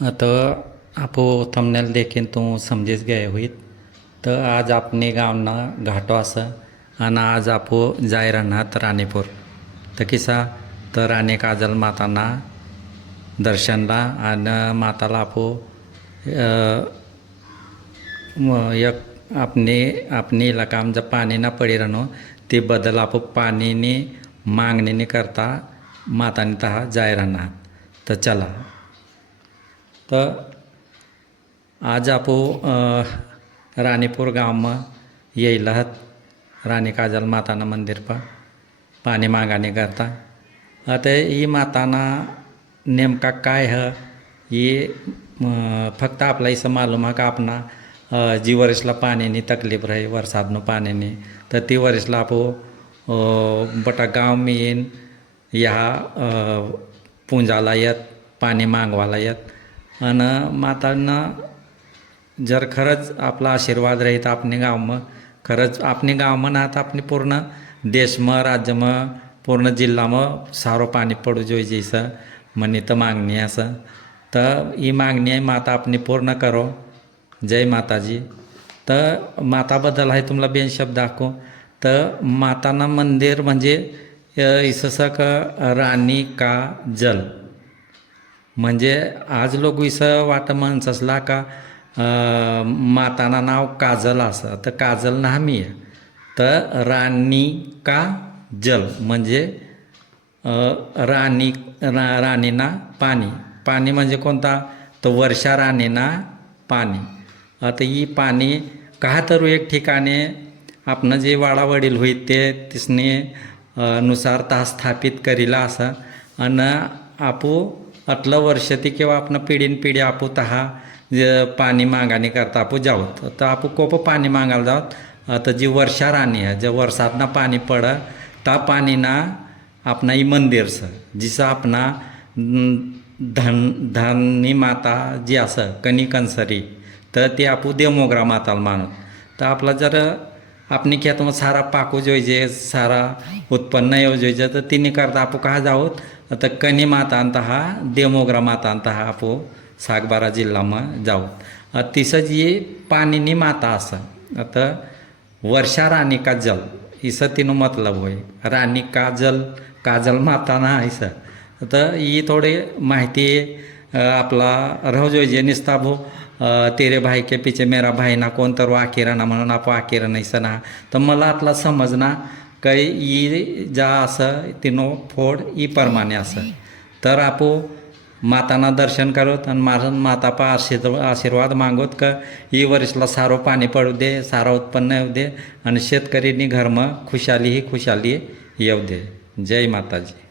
आता आपो थंबनेल देखील तू समजेच गए होईत. तर आज आपणे गावना घाटो असं आणि आज आपो जाय राहणार राणीपूर. तर किसा तर राणी काजल माताना दर्शनला आणि माताला आपो एक अपने इलाकाम जब पाणी ना पडी राहणो ते बदल आपो पाणीनी मागणीने करता मातानी तहा जाय राहणार. तर चला तर आज आपो राणीपूर गाव में येईल राणी काजल माताना मंदिर पर पाणी मागाने करता. आता ही माताना नेमका काय है ये फक्त आपला इसं मालूम है का अपना जी वर्षला पाणीनी तकलीफ रही वरसादनो पाणीनी तर ती वर्षला आपो बटा गाव में येईन यहाँ पूंजाला येत पाणी मागवाला येत आणि मातांना जर खरंच आपला आशीर्वाद रहित आपणे गाव में खरंच आपणे गाव में ना आपने पूर्ण देश में राज्य में पूर्ण जिल्हा में सारो पाणी पडू जोई जैसा मनी तर मागणी असं. तर ही मागणी आहे माता आपली पूर्ण करो. जय माताजी. तर माताबद्दल आहे तुम्हाला बेन शब्द दाखवू. तर माताना मंदिर म्हणजे इसं का राणी का जल म्हणजे आज लोक इसं वाट म्हणसला का माताना नाव काजल असं तर काजल नामी आहे. तर राणी का जल म्हणजे राणीना पाणी पाणी म्हणजे कोणता तर वर्षा राणीना पाणी. आता ही पाणी का तर एक ठिकाणी आपण जे वाडावडील होईल ते तिसने नुसार ता स्थापित करीला असं आणि आपू अटलं वर्ष ती किंवा आपण पिढीन पिढी आपू तहा पाणी मागाने करता आपू जावत. तर आपू कोप पाणी मागायला जावत. आता जी वर्षा राणी आहे जे वर्षातना पाणी पड ता पाणीना आपणा ही मंदिर स जिसं आपणा धनी माता जी असं कणिकंसरी तर ते आपू देवमोगरा माताला मानत. तर आपला जर आपणी खेतમાં सारा पाकू जोईजे सारा उत्पन्न येऊ जोईजे तर तिने करता आपू कहा जावत तर कनी माता अंतहा देवमोगरा माता अंतहा आपू सागबारा जिल्हा में जावत. तिसं जी पाणीनी माता असं. आता वर्षा राणी का जल इसं तिनं मतलब होय. राणी का जल काजल माता ना इसं. तर ही थोडी माहिती आपला रह जोईजे निस्ता भो तेरे भाई के पीछे मेरा भाई ना कोण तर वाकिरा ना म्हणून आपण वाकिरा नाही ना. तर मला आतला समजना काही ई जा असं तिनो फोड ई प्रमाणे असं. तर आपो माताना दर्शन करत आणि माता पा आशीर्वाद मागोत का ही वर्षला सारो पाणी पडू दे सारा उत्पन्न येऊ दे आणि शेतकरीनी घरमा खुशाली ही खुशाली येऊ दे. जय माताजी.